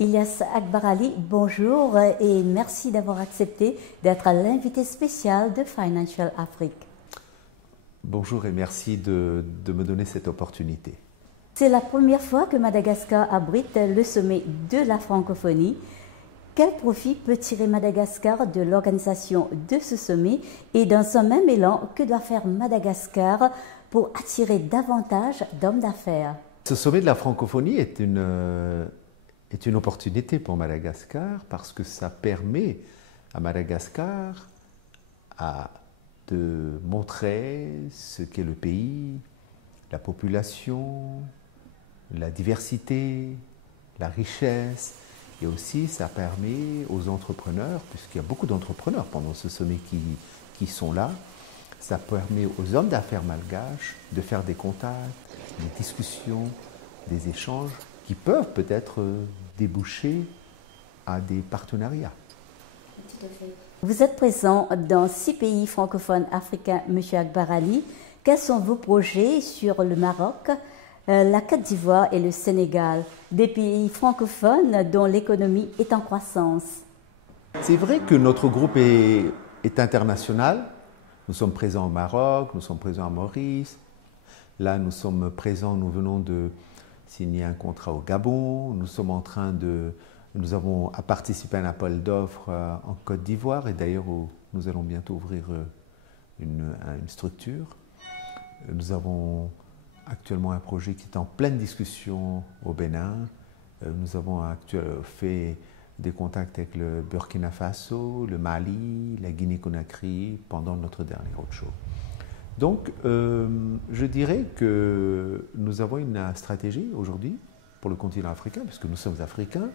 Ilyas Akbar Ali, bonjour et merci d'avoir accepté d'être l'invité spécial de Financial Afrique. Bonjour et merci de me donner cette opportunité. C'est la première fois que Madagascar abrite le sommet de la francophonie. Quel profit peut tirer Madagascar de l'organisation de ce sommet et dans un même élan, que doit faire Madagascar pour attirer davantage d'hommes d'affaires? Ce sommet de la francophonie est une opportunité pour Madagascar parce que ça permet à Madagascar de montrer ce qu'est le pays, la population, la diversité, la richesse. Et aussi, ça permet aux entrepreneurs, puisqu'il y a beaucoup d'entrepreneurs pendant ce sommet qui sont là, ça permet aux hommes d'affaires malgaches de faire des contacts, des discussions, des échanges qui peuvent peut-être déboucher à des partenariats. Tout à fait. Vous êtes présent dans 6 pays francophones africains, M. Akbar Ali. Quels sont vos projets sur le Maroc, la Côte d'Ivoire et le Sénégal, des pays francophones dont l'économie est en croissance? C'est vrai que notre groupe est international. Nous sommes présents au Maroc, nous sommes présents à Maurice. Là, nous sommes présents, nous venons de signer un contrat au Gabon. Nous avons participé à un appel d'offres en Côte d'Ivoire et d'ailleurs nous allons bientôt ouvrir une structure. Nous avons actuellement un projet qui est en pleine discussion au Bénin. Nous avons fait des contacts avec le Burkina Faso, le Mali, la Guinée-Conakry pendant notre dernier roadshow. Donc, je dirais que nous avons une stratégie aujourd'hui pour le continent africain, puisque nous sommes africains.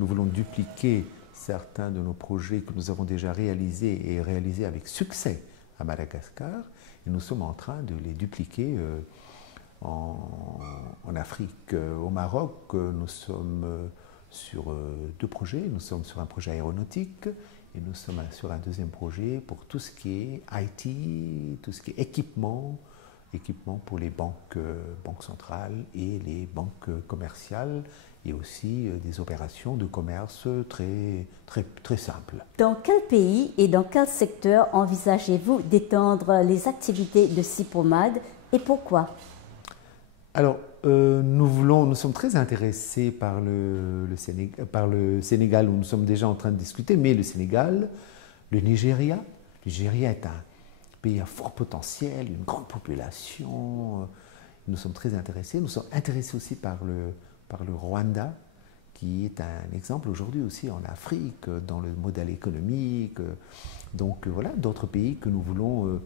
Nous voulons dupliquer certains de nos projets que nous avons déjà réalisés et réalisés avec succès à Madagascar. Et nous sommes en train de les dupliquer en Afrique. Au Maroc, nous sommes sur 2 projets. Nous sommes sur un projet aéronautique et nous sommes sur un deuxième projet pour tout ce qui est IT, tout ce qui est équipement pour les banques centrales et les banques commerciales et aussi des opérations de commerce très simples. Dans quel pays et dans quel secteur envisagez-vous d'étendre les activités de CIPOMAD et pourquoi? Alors, nous sommes très intéressés par le Sénégal, où nous sommes déjà en train de discuter, mais le Sénégal, le Nigeria. Le Nigeria est un pays à fort potentiel, une grande population. Nous sommes très intéressés. Nous sommes intéressés aussi par le Rwanda, qui est un exemple aujourd'hui aussi en Afrique, dans le modèle économique. Donc voilà, d'autres pays que nous voulons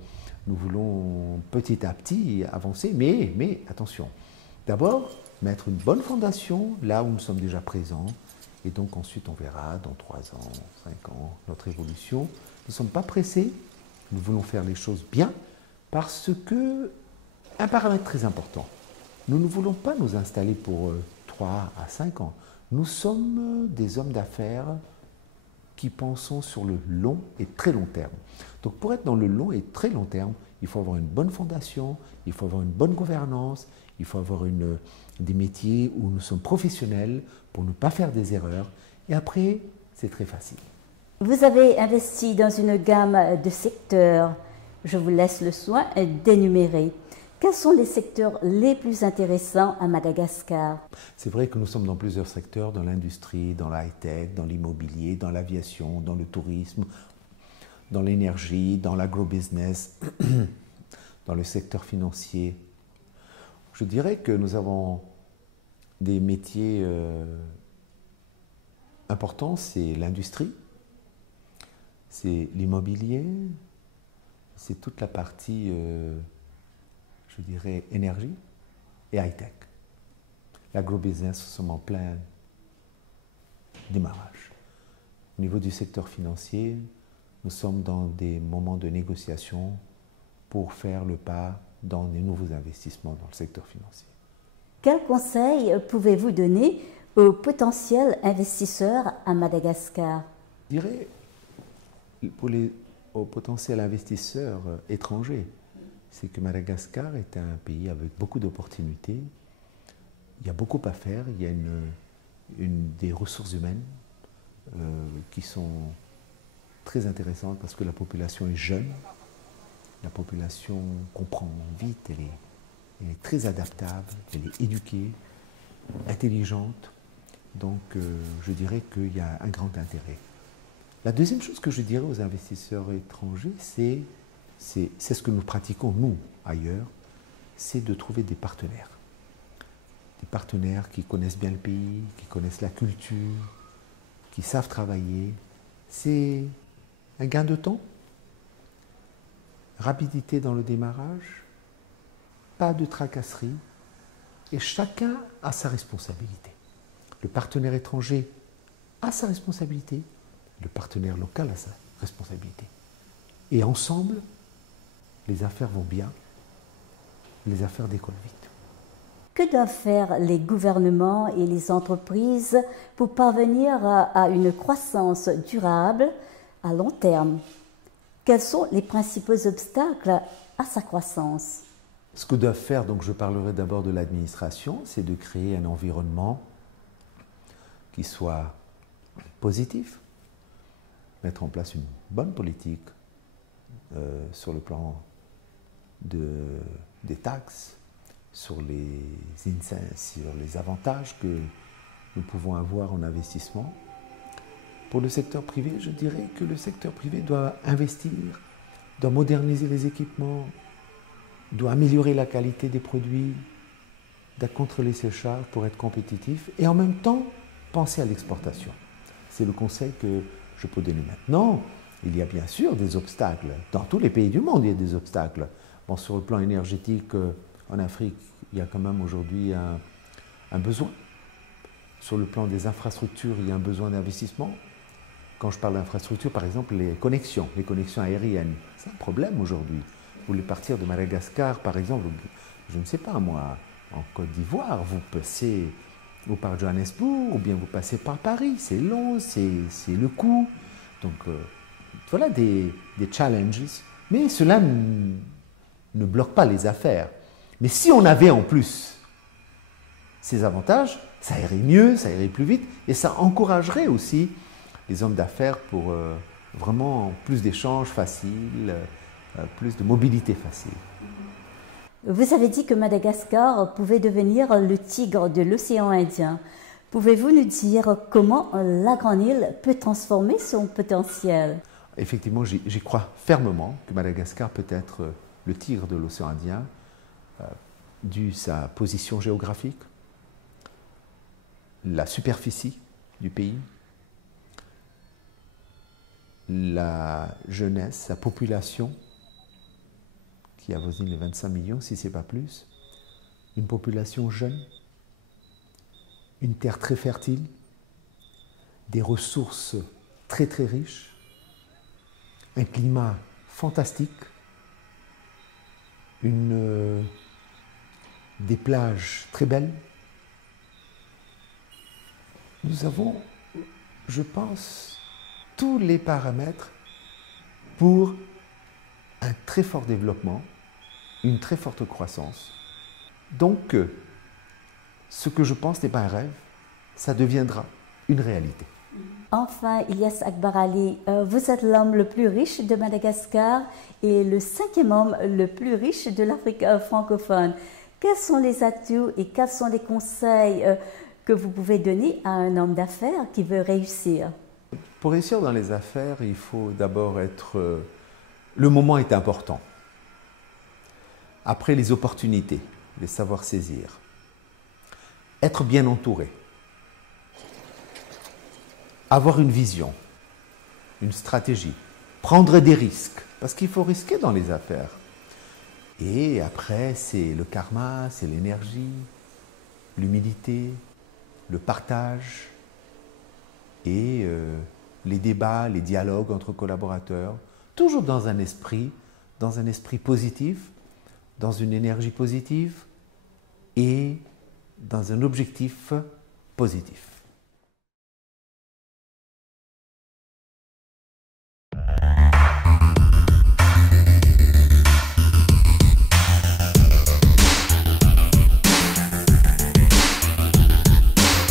petit à petit avancer, mais attention, d'abord mettre une bonne fondation là où nous sommes déjà présents, et donc ensuite on verra dans 3 ans, 5 ans notre évolution. Nous ne sommes pas pressés, nous voulons faire les choses bien, parce que, un paramètre très important, nous ne voulons pas nous installer pour 3 à 5 ans. Nous sommes des hommes d'affaires qui pensons sur le long et très long terme. Donc pour être dans le long et très long terme, il faut avoir une bonne fondation, il faut avoir une bonne gouvernance, il faut avoir des métiers où nous sommes professionnels pour ne pas faire des erreurs. Et après, c'est très facile. Vous avez investi dans une gamme de secteurs. Je vous laisse le soin d'énumérer. Quels sont les secteurs les plus intéressants à Madagascar? C'est vrai que nous sommes dans plusieurs secteurs, dans l'industrie, dans la high-tech, dans l'immobilier, dans l'aviation, dans le tourisme, dans l'énergie, dans l'agrobusiness, dans le secteur financier. Je dirais que nous avons des métiers importants, c'est l'industrie, c'est l'immobilier, c'est toute la partie, je dirais, énergie et high-tech. L'agrobusiness, nous sommes en plein démarrage. Au niveau du secteur financier, nous sommes dans des moments de négociation pour faire le pas dans des nouveaux investissements dans le secteur financier. Quels conseils pouvez-vous donner aux potentiels investisseurs à Madagascar? Je dirais aux potentiels investisseurs étrangers, c'est que Madagascar est un pays avec beaucoup d'opportunités. Il y a beaucoup à faire, il y a des ressources humaines qui sont très intéressantes parce que la population est jeune, la population comprend vite, elle est très adaptable, elle est éduquée, intelligente, donc je dirais qu'il y a un grand intérêt. La deuxième chose que je dirais aux investisseurs étrangers, c'est ce que nous pratiquons nous ailleurs, c'est de trouver des partenaires. Des partenaires qui connaissent bien le pays, qui connaissent la culture, qui savent travailler. C'est un gain de temps, rapidité dans le démarrage, pas de tracasserie, et chacun a sa responsabilité. Le partenaire étranger a sa responsabilité, le partenaire local a sa responsabilité. Et ensemble, les affaires vont bien, les affaires décollent vite. Que doivent faire les gouvernements et les entreprises pour parvenir à une croissance durable à long terme? Quels sont les principaux obstacles à sa croissance? Ce que doivent faire, donc je parlerai d'abord de l'administration, c'est de créer un environnement qui soit positif, mettre en place une bonne politique sur le plan des taxes, sur les avantages que nous pouvons avoir en investissement. Pour le secteur privé, je dirais que le secteur privé doit investir, doit moderniser les équipements, doit améliorer la qualité des produits, doit contrôler ses charges pour être compétitif et en même temps penser à l'exportation. C'est le conseil que je peux donner maintenant. Il y a bien sûr des obstacles. Dans tous les pays du monde, il y a des obstacles. Bon, sur le plan énergétique, en Afrique, il y a quand même aujourd'hui un besoin. Sur le plan des infrastructures, il y a un besoin d'investissement. Quand je parle d'infrastructures, par exemple, les connexions aériennes, c'est un problème aujourd'hui. Vous voulez partir de Madagascar, par exemple, je ne sais pas moi, en Côte d'Ivoire, vous partez de Johannesburg, ou bien vous passez par Paris. C'est long, c'est le coût. Donc voilà des challenges. Mais cela ne bloque pas les affaires. Mais si on avait en plus ces avantages, ça irait mieux, ça irait plus vite, et ça encouragerait aussi les hommes d'affaires pour vraiment plus d'échanges faciles, plus de mobilité facile. Vous avez dit que Madagascar pouvait devenir le tigre de l'océan Indien. Pouvez-vous nous dire comment la Grande Île peut transformer son potentiel? Effectivement, j'y crois fermement que Madagascar peut être le tigre de l'océan Indien, dû à sa position géographique, la superficie du pays, la jeunesse, sa population, qui avoisine les 25 millions, si ce n'est pas plus, une population jeune, une terre très fertile, des ressources très très riches, un climat fantastique, des plages très belles. Nous avons, je pense, tous les paramètres pour un très fort développement, une très forte croissance. Donc, ce que je pense n'est pas un rêve, ça deviendra une réalité. Enfin, Ilyas Akbar Ali, vous êtes l'homme le plus riche de Madagascar et le 5e homme le plus riche de l'Afrique francophone. Quels sont les atouts et quels sont les conseils que vous pouvez donner à un homme d'affaires qui veut réussir? Pour réussir dans les affaires, il faut d'abord être... le moment est important. Après, les opportunités, les savoir saisir. Être bien entouré. Avoir une vision, une stratégie. Prendre des risques, parce qu'il faut risquer dans les affaires. Et après, c'est le karma, c'est l'énergie, l'humilité, le partage et les débats, les dialogues entre collaborateurs, toujours dans un esprit positif, dans une énergie positive et dans un objectif positif.